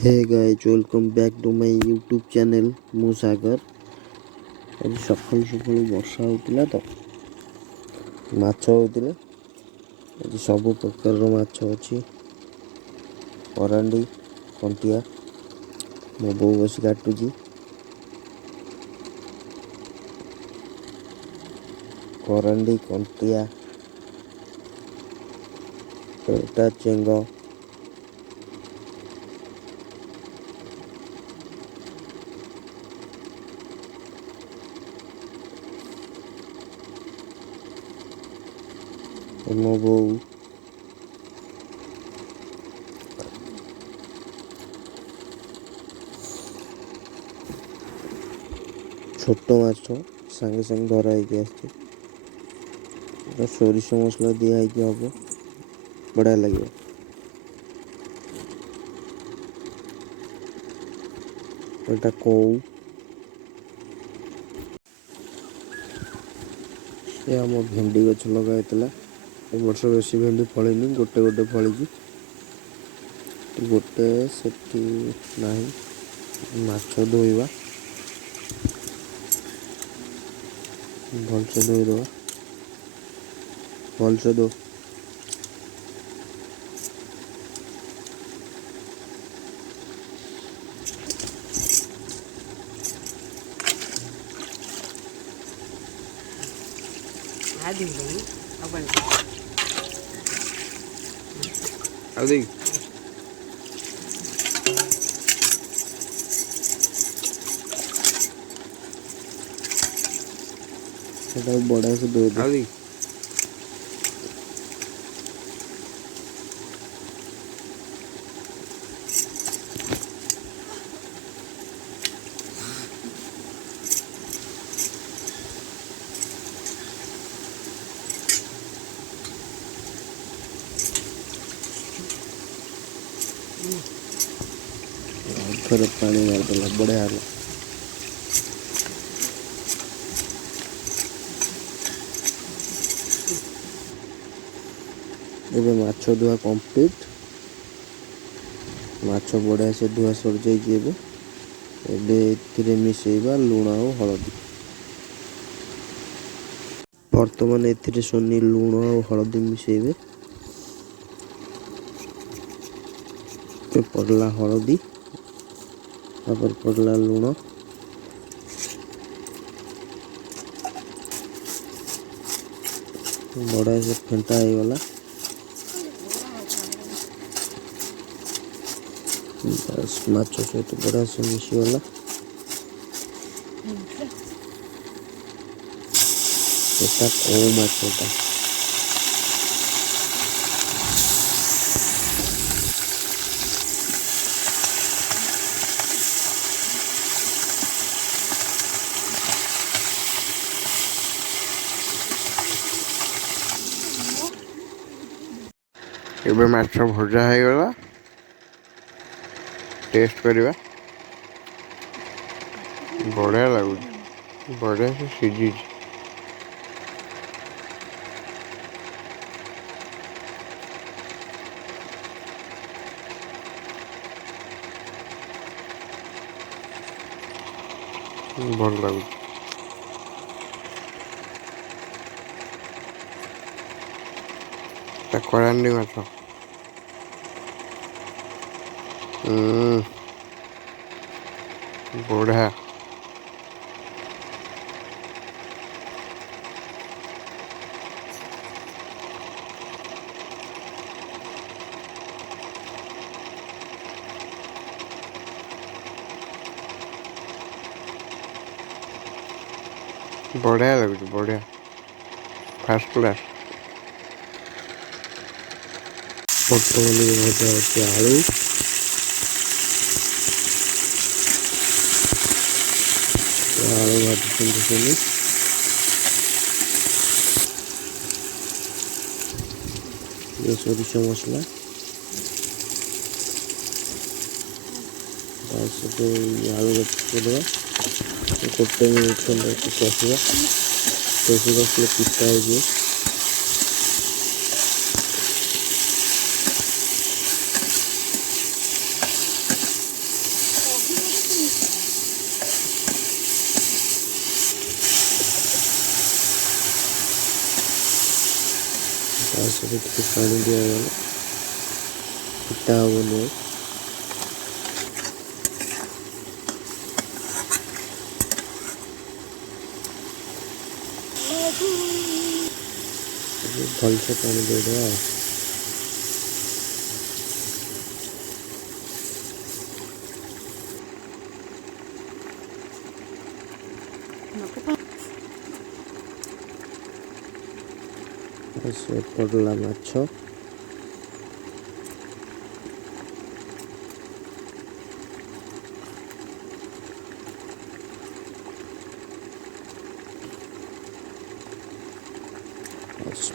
Hey guys, welcome back to my YouTube channel ମୁଁ ସାଗର। ଆଜି ସକାଳୁ ସକାଳୁ ବର୍ଷା ହେଉଥିଲା ତ ମାଛ ହେଉଥିଲେ। ଆଜି ସବୁ ପ୍ରକାରର ମାଛ ଅଛି, କରାଣ୍ଡି, କଣ୍ଟିଆ। ମୋ ବୋଉ ବସି କାଟୁଛି। କରାଣ୍ଡି, କଣ୍ଟିଆ, ଏଟା ଚେଙ୍ଗ, ମୋ ବୋଉ ଛୋଟ ମାଛ ସାଙ୍ଗେ ସାଙ୍ଗେ ଧରା ହେଇକି ଆସିଛି। ସୋରିଷ ମସଲା ଦିଆ ହେଇକି ହବ, ବଢ଼ିଆ ଲାଗିବ। ଏଟା କଉ, ଏ ଆମ ଭେଣ୍ଡି ଗଛ ଲଗା ହେଇଥିଲା। ଏ ବର୍ଷ ବେଶୀ ଭେଣ୍ଡି ଫଳିନି, ଗୋଟେ ଗୋଟେ ଫଳିଛି। ଗୋଟେ ସେଠି ନାହିଁ। ମାଛ ଧୋଇବା, ଭଲସେ ଧୋଇଦେବା, ଭଲସେ ଧୋ। ଆଉ ଦେଇ ସେଟାକୁ ବଢ଼ିଆ ସେ ଧୋଇଦେ। ଥରେ ପାଣି ମାରିଦେଲା, ବଢ଼ିଆ ହେଲା। ଏବେ ମାଛ ଧୁଆ କମ୍ପ୍ଲିଟ୍। ମାଛ ବଢ଼ିଆ ସେ ଧୁଆ ସରିଯାଇଛି। ଏବେ ଏଥିରେ ମିଶାଇବା ଲୁଣ ଆଉ ହଳଦୀ। ବର୍ତ୍ତମାନ ଏଥିରେ ସୋନି ଲୁଣ ଆଉ ହଳଦୀ ମିଶାଇବେ। ପଡ଼ିଲା ହଳଦୀ, ତାପରେ ପଡ଼ିଲା ଲୁଣ, ବଢ଼ିଆ ସେ ଫେଣ୍ଟା ହେଇଗଲା। ମାଛ ସହିତ ବଢ଼ିଆ ସେ ମିଶିଗଲା। ଏଟା କଉ ମାଛଟା। ଏବେ ମାଛ ଭଜା ହେଇଗଲା, ଟେଷ୍ଟ କରିବା। ବଢ଼ିଆ ଲାଗୁଛି, ବଢ଼ିଆ ସେ ସିଝିଛି। ଭଲ ଲାଗୁଛି। ତା କରାଣ୍ଡି ମାଛ ବଢ଼ିଆ। ବଢ଼ିଆ ଲାଗୁଛି, ବଢ଼ିଆ, ଫାର୍ଷ୍ଟ କ୍ଲାସ୍। ବର୍ତ୍ତମାନ ଭଜା ହେଉଛି ଆଳୁ, ଆଳୁ ଭାଜୁଛନ୍ତି ସେମିତି। ये ସୋରିଷ ମସଲା, ତା ସହିତ ଆଳୁରେ ପକାଇଦେବା। ଗୋଟେ ମିନିଟ୍ ଖଣ୍ଡେ କଷିବା। ବେଶୀ କଷିଲେ ପିତା ହେଇଯିବ। ଶେଷରେ ଟିକେ ପାଣି ଦିଆଗଲା, ଫିଟା ହେବନି ଆଉ। ଭଲସେ ପାଣି ଦେଇଦେବା ଆଉ। ସେ ପଡ଼ିଲା ମାଛ,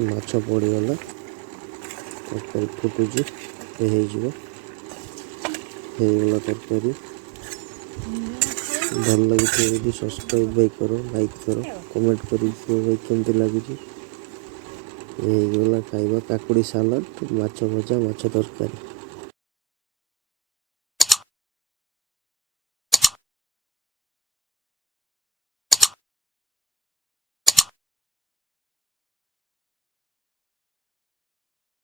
ମାଛ ପଡ଼ିଗଲା, ତରକାରୀ ଫୁଟୁଛି, ହେଇଯିବ, ହେଇଗଲା ତରକାରୀ। ଭଲ ଲାଗୁଥିବ ଯଦି ସବସ୍କ୍ରାଇବ୍ ଭାଇ କର, ଲାଇକ୍ କର, କମେଣ୍ଟ କରିକି କୁହ ଭାଇ କେମିତି ଲାଗୁଛି। ହେଇଗଲା ଖାଇବା, କାକୁଡ଼ି ସାଲାଡ଼, ମାଛ ଭଜା, ମାଛ ତରକାରୀ।